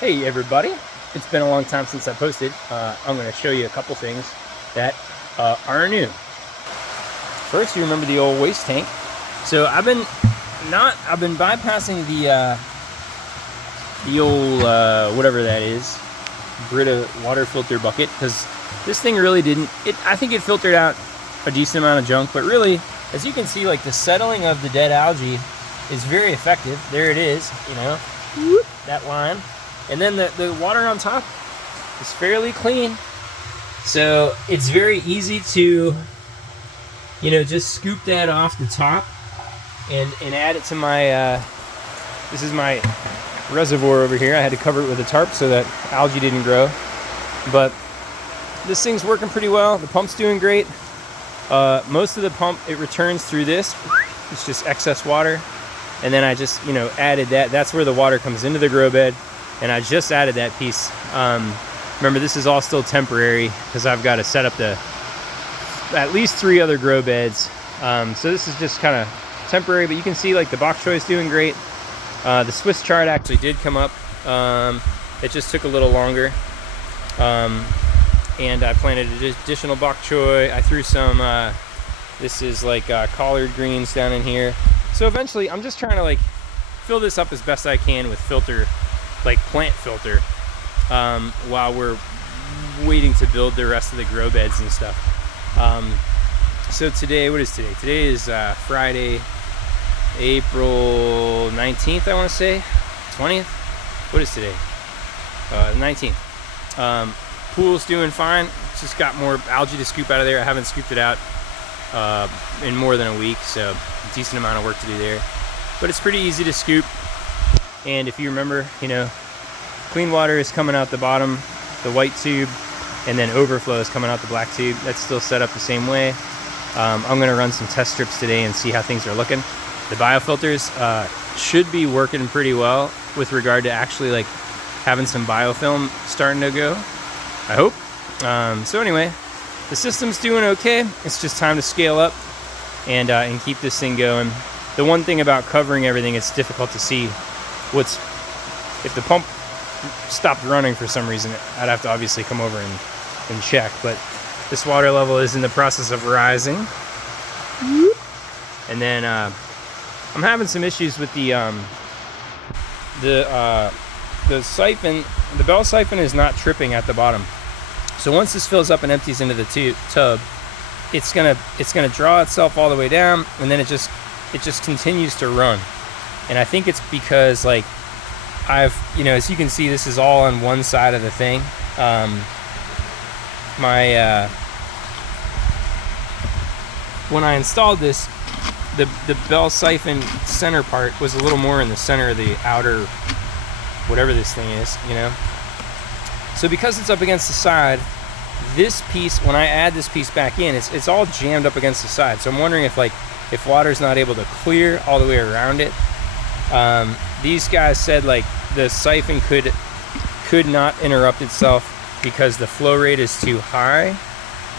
Hey everybody, it's been a long time since I posted. I'm going to show you a couple things that are new. First, you remember the old waste tank. So I've been bypassing the old whatever that is, Brita water filter bucket, because this thing really didn't. I think it filtered out a decent amount of junk, but really, as you can see, like the settling of the dead algae is very effective. There it is, you know, that line. And then the water on top is fairly clean. So it's very easy to, you know, just scoop that off the top and add it to my, this is my reservoir over here. I had to cover it with a tarp so that algae didn't grow. But this thing's working pretty well. The pump's doing great. Most of the pump, it returns through this. It's just excess water. And then I just, you know, added that. That's where the water comes into the grow bed. And I just added that piece. Remember, this is all still temporary because I've got to set up at least 3 other grow beds. So this is just kind of temporary, but you can see like the bok choy is doing great. The Swiss chard actually did come up. It just took a little longer. And I planted additional bok choy. I threw some, this is like collard greens down in here. So eventually I'm just trying to like fill this up as best I can with plant filter, while we're waiting to build the rest of the grow beds and stuff. So today, what is today? Today is Friday, April 19th, I want to say, 20th? What is today? 19th. Pool's doing fine. It's just got more algae to scoop out of there. I haven't scooped it out in more than a week, so a decent amount of work to do there. But it's pretty easy to scoop. And if you remember, you know, clean water is coming out the bottom, the white tube, and then overflow is coming out the black tube. That's still set up the same way. I'm going to run some test strips today and see how things are looking. The biofilters should be working pretty well with regard to actually like having some biofilm starting to go, I hope. So anyway, the system's doing okay. It's just time to scale up and keep this thing going. The one thing about covering everything, it's difficult to see if the pump stopped running for some reason. I'd have to obviously come over and check, but this water level is in the process of rising. And then I'm having some issues with the siphon. The bell siphon is not tripping at the bottom. So once this fills up and empties into the tub, it's gonna draw itself all the way down, and then it just continues to run. And I think it's because like you know, as you can see, this is all on one side of the thing. When I installed this, the bell siphon center part was a little more in the center of the outer, whatever this thing is, you know. So because it's up against the side, this piece, when I add this piece back in, it's all jammed up against the side. So I'm wondering if water's not able to clear all the way around it. These guys said like the siphon could not interrupt itself because the flow rate is too high,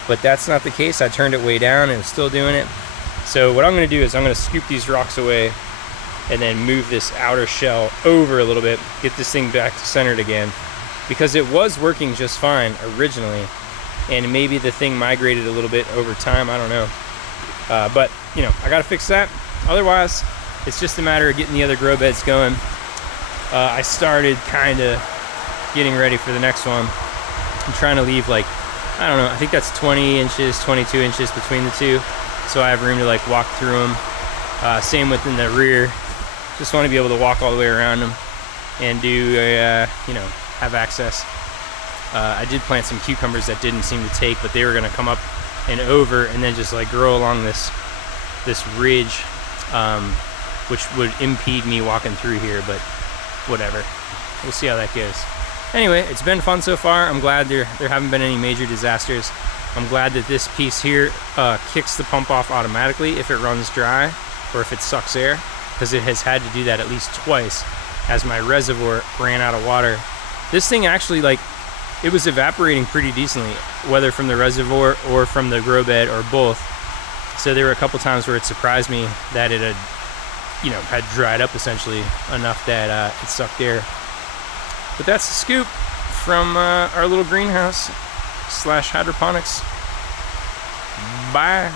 but that's not the case. I turned it way down and it's still doing it. So what I'm going to do is I'm going to scoop these rocks away and then move this outer shell over a little bit, get this thing back centered again, because it was working just fine originally, and maybe the thing migrated a little bit over time, I don't know. But you know, I got to fix that. Otherwise, it's just a matter of getting the other grow beds going. I started kind of getting ready for the next one. I'm trying to leave like, I don't know, I think that's 20 inches, 22 inches between the two. So I have room to like walk through them. Same within the rear. Just want to be able to walk all the way around them and do, you know, have access. I did plant some cucumbers that didn't seem to take, but they were going to come up and over and then just like grow along this ridge, which would impede me walking through here, but whatever. We'll see how that goes. Anyway, it's been fun so far. I'm glad there haven't been any major disasters. I'm glad that this piece here kicks the pump off automatically if it runs dry or if it sucks air, because it has had to do that at least twice as my reservoir ran out of water. This thing actually, like, it was evaporating pretty decently, whether from the reservoir or from the grow bed or both. So there were a couple times where it surprised me that it had dried up essentially enough that it sucked air. But that's the scoop from our little greenhouse / hydroponics. Bye.